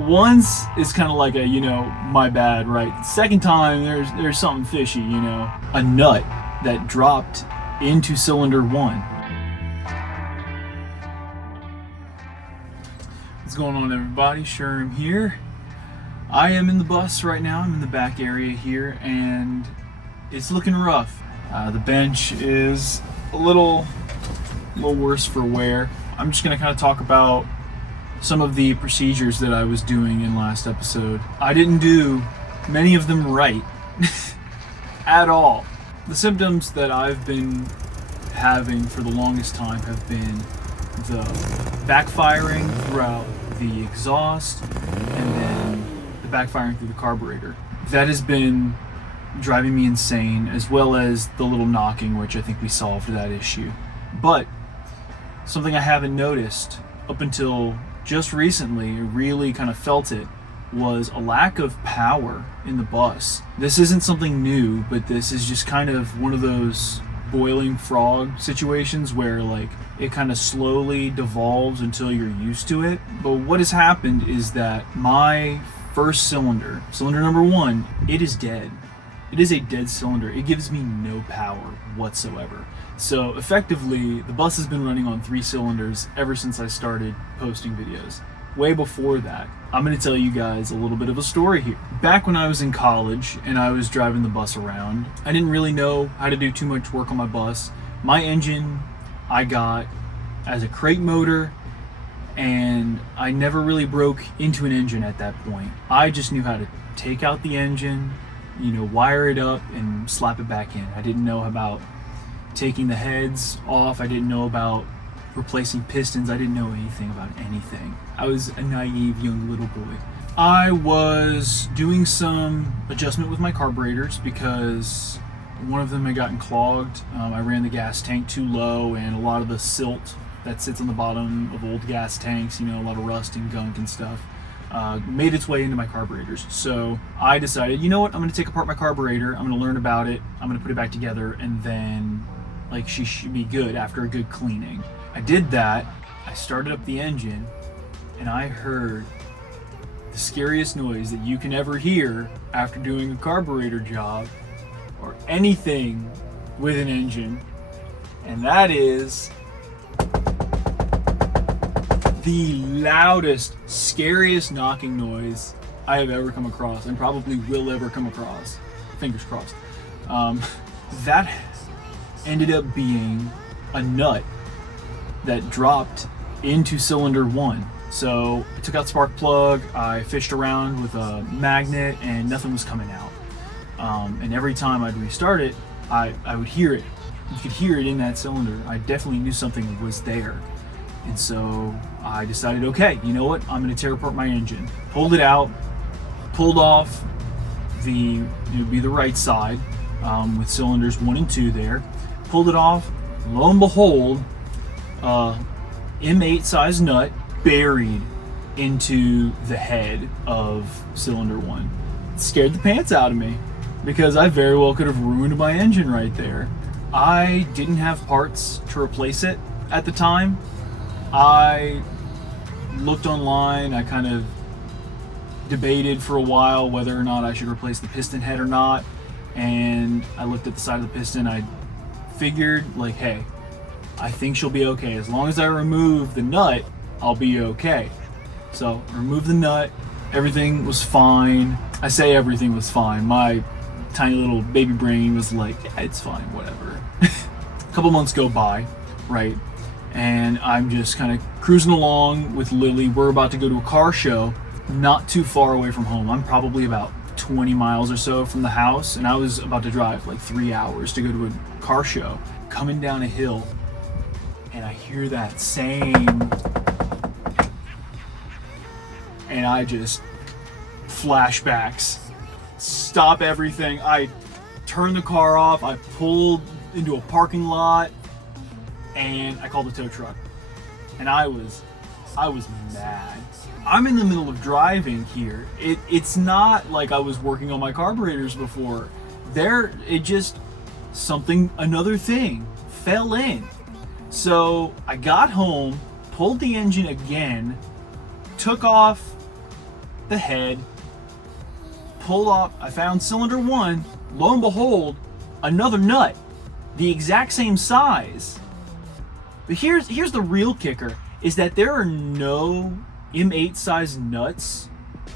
Once is kind of like a, my bad, right? Second time, there's something fishy, a nut that dropped into cylinder 1. What's going on, everybody? Sherm here. I am in the bus right now. I'm in the back area here, and it's looking rough. The bench is a little worse for wear. I'm just going to kind of talk about some of the procedures that I was doing in last episode. I didn't do many of them right at all. The symptoms that I've been having for the longest time have been the backfiring throughout the exhaust and then the backfiring through the carburetor. That has been driving me insane, as well as the little knocking, which I think we solved that issue. But something I haven't noticed up until just recently, really kind of felt it, was a lack of power in the bus. This isn't something new, but this is just kind of one of those boiling frog situations where like it kind of slowly devolves until you're used to it. But what has happened is that my first cylinder number 1, it is dead. It is a dead cylinder. It gives me no power whatsoever. So effectively, the bus has been running on 3 cylinders ever since I started posting videos. Way before that, I'm going to tell you guys a little bit of a story here. Back when I was in college and I was driving the bus around, I didn't really know how to do too much work on my bus. My engine I got as a crate motor, and I never really broke into an engine at that point. I just knew how to take out the engine, wire it up and slap it back in. I didn't know about taking the heads off. I didn't know about replacing pistons. I didn't know anything about anything. I was a naive young little boy. I was doing some adjustment with my carburetors because one of them had gotten clogged. I ran the gas tank too low, and a lot of the silt that sits on the bottom of old gas tanks, a lot of rust and gunk and stuff, made its way into my carburetors. So I decided, I'm going to take apart my carburetor, I'm going to learn about it, I'm going to put it back together, and then she should be good after a good cleaning. I did that. I started up the engine, and I heard the scariest noise that you can ever hear after doing a carburetor job or anything with an engine, and that is the loudest, scariest knocking noise I have ever come across, and probably will ever come across. Fingers crossed. That ended up being a nut that dropped into cylinder 1. So I took out the spark plug, I fished around with a magnet, and nothing was coming out. And every time I'd restart it, I would hear it. You could hear it in that cylinder. I definitely knew something was there. And so I decided, okay, you know what? I'm going to tear apart my engine. Pulled it out, pulled off the right side with cylinders 1 and 2 there. Pulled it off. Lo and behold, M8 size nut buried into the head of cylinder 1. It scared the pants out of me because I very well could have ruined my engine right there. I didn't have parts to replace it at the time. I looked online, I kind of debated for a while whether or not I should replace the piston head or not, and I looked at the side of the piston. I figured, hey, I think she'll be okay. As long as I remove the nut, I'll be okay. So I removed the nut, everything was fine. I say everything was fine. My tiny little baby brain was like, yeah, it's fine, whatever. A couple months go by, right? And I'm just kind of cruising along with Lily. We're about to go to a car show not too far away from home. I'm probably about 20 miles or so from the house, and I was about to drive 3 hours to go to a car show. Coming down a hill, and I hear that same, and I just flashbacks, stop everything. I turned the car off, I pulled into a parking lot, and I called a tow truck. And I was mad. I'm in the middle of driving here. It's not like I was working on my carburetors before. Another thing fell in. So I got home, pulled the engine again, took off the head, pull up, I found cylinder 1, lo and behold, another nut, the exact same size. But here's the real kicker, is that there are no M8 size nuts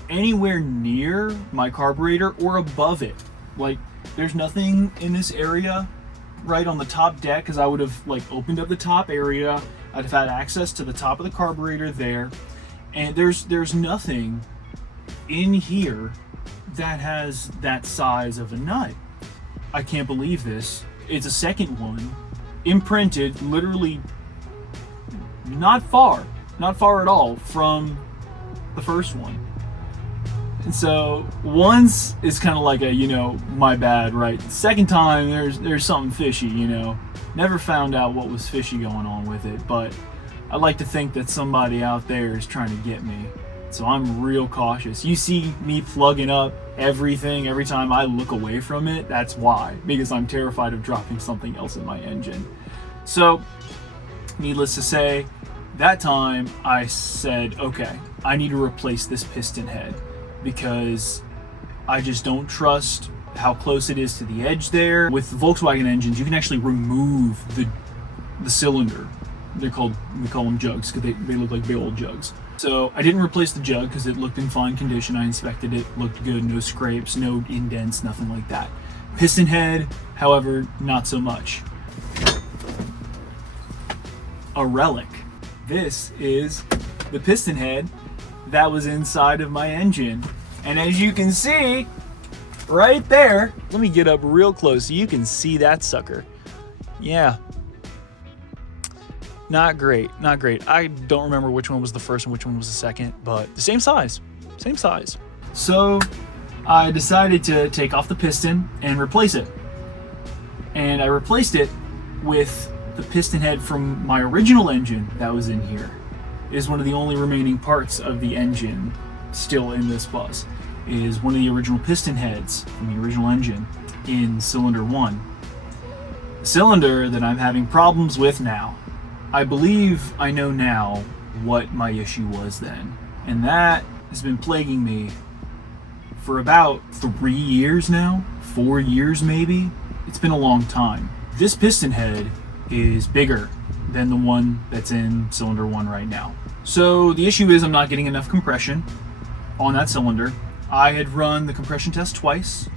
anywhere near my carburetor or above it. Like, there's nothing in this area right on the top deck, because I would have like opened up the top area. I'd have had access to the top of the carburetor there, and there's nothing in here that has that size of a nut. I can't believe this. It's a second one, imprinted literally not far at all from the first one. And so once is kind of like a, my bad, right? Second time, there's something fishy, Never found out what was fishy going on with it, but I like to think that somebody out there is trying to get me. So I'm real cautious. You see me plugging up everything every time I look away from it. That's why, because I'm terrified of dropping something else in my engine. So needless to say, that time I said, okay, I need to replace this piston head, because I just don't trust how close it is to the edge there. With the Volkswagen engines, you can actually remove the cylinder. We call them jugs, because they look like big old jugs. So I didn't replace the jug because it looked in fine condition. I inspected it, looked good, no scrapes, no indents, nothing like that. Piston head, however, not so much. A relic. This is the piston head that was inside of my engine. And as you can see, right there, let me get up real close so you can see that sucker. Yeah. Not great, not great. I don't remember which one was the first and which one was the second, but the same size. So I decided to take off the piston and replace it. And I replaced it with the piston head from my original engine that was in here. It is one of the only remaining parts of the engine still in this bus. It is one of the original piston heads from the original engine in cylinder 1. The cylinder that I'm having problems with now. I believe I know now what my issue was then. And that has been plaguing me for about 3 years now, 4 years maybe. It's been a long time. This piston head is bigger than the one that's in cylinder 1 right now. So the issue is I'm not getting enough compression on that cylinder. I had run the compression test twice,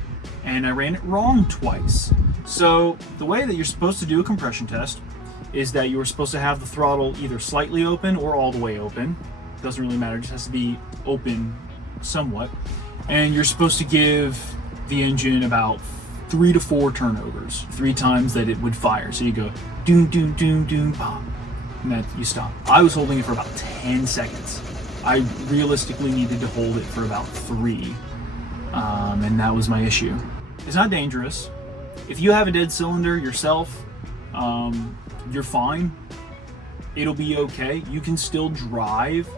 and I ran it wrong twice. So the way that you're supposed to do a compression test is that you're supposed to have the throttle either slightly open or all the way open. Doesn't really matter, it just has to be open somewhat. And you're supposed to give the engine about 3 to 4 turnovers, 3 times that it would fire. So you go doom, doom, doom, doom, pop, and then you stop. I was holding it for about 10 seconds. I realistically needed to hold it for about 3, and that was my issue. It's not dangerous. If you have a dead cylinder yourself, you're fine. It'll be okay. You can still drive.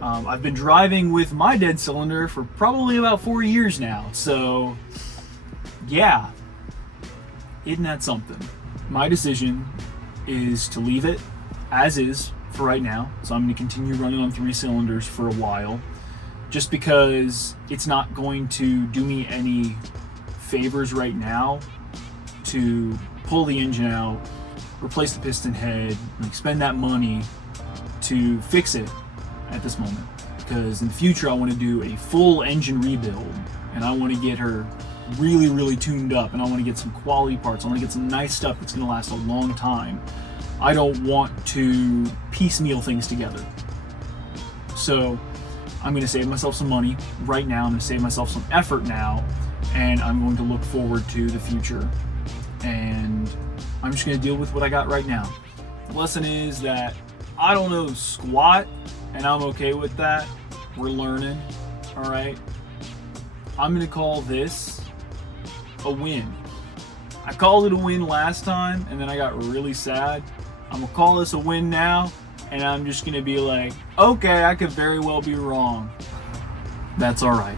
I've been driving with my dead cylinder for probably about 4 years now. So yeah, isn't that something? My decision is to leave it as is for right now. So I'm going to continue running on 3 cylinders for a while, just because it's not going to do me any favors right now to pull the engine out, replace the piston head, like spend that money to fix it at this moment. Because in the future I want to do a full engine rebuild, and I want to get her really, really tuned up, and I want to get some quality parts. I want to get some nice stuff that's going to last a long time. I don't want to piecemeal things together. So I'm going to save myself some money right now. I'm going to save myself some effort now, and I'm going to look forward to the future. And I'm just going to deal with what I got right now. The lesson is that I don't know squat, and I'm okay with that. We're learning, all right? I'm going to call this a win. I called it a win last time, and then I got really sad. I'm going to call this a win now, and I'm just going to be like, okay, I could very well be wrong. That's all right.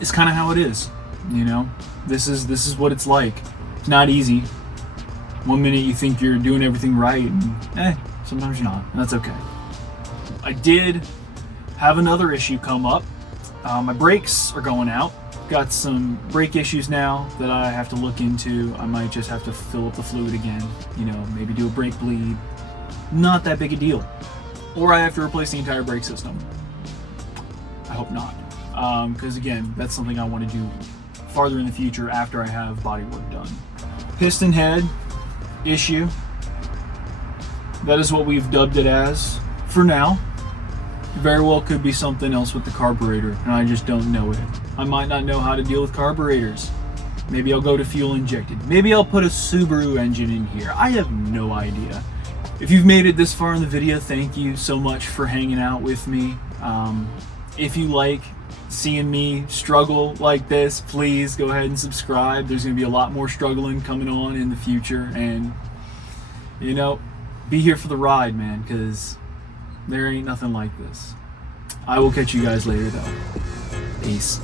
It's kind of how it is, you know? This is what it's like. It's not easy. One minute you think you're doing everything right, and sometimes you're not, and that's okay. I did have another issue come up My brakes are going out. Got some brake issues now that I have to look into. I might just have to fill up the fluid again, you know, maybe do a brake bleed. Not that big a deal. Or I have to replace the entire brake system. I hope not. Because again, that's something I want to do farther in the future after I have body work done. Piston head issue. That is what we've dubbed it as for now. Very well could be something else with the carburetor, and I just don't know it. I might not know how to deal with carburetors. Maybe I'll go to fuel injected. Maybe I'll put a Subaru engine in here. I have no idea. If you've made it this far in the video, thank you so much for hanging out with me. If you like seeing me struggle like this, please go ahead and subscribe. There's going to be a lot more struggling coming on in the future, and you know, be here for the ride, man, because there ain't nothing like this. I will catch you guys later though. Peace.